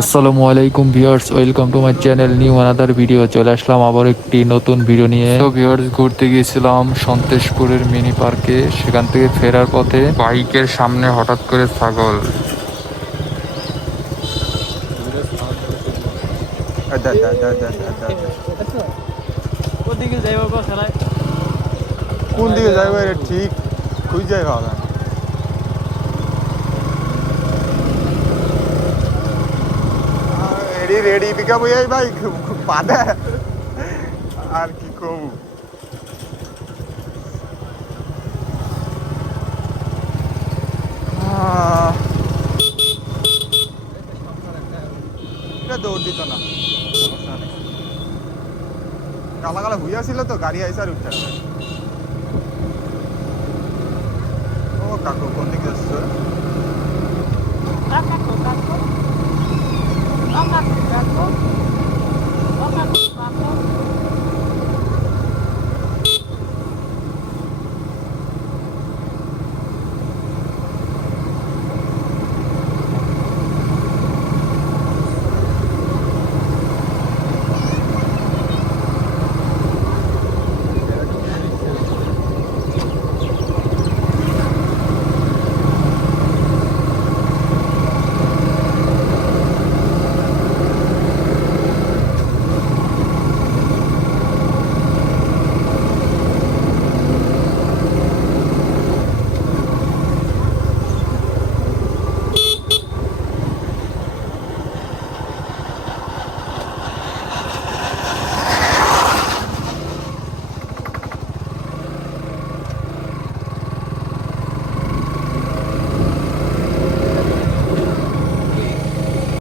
আসসালামু আলাইকুম viewers, welcome to my channel new another video. চলে আসলাম আবার একটি নতুন ভিডিও নিয়ে। তো ভিউয়ার্স, ঘুরতে গিয়েছিলাম সন্তেশপুরের মিনি পার্কে। সেখান থেকে ফেরার পথে বাইকের সামনে হঠাৎ করে ছাগল। কোন দিকে যাইব এটা ঠিক খুঁজে পাওয়া যায় না। রেডি রেডি পিকআপ হয়ে যাই ভাই, পাদে আর কি কম। দৌড় দিত না, সমস্যা নেই। গালা হুইয়াছিল তো, গাড়ি আইসে আর উঠে ও কাকু কোন দিকে যাচ্ছে?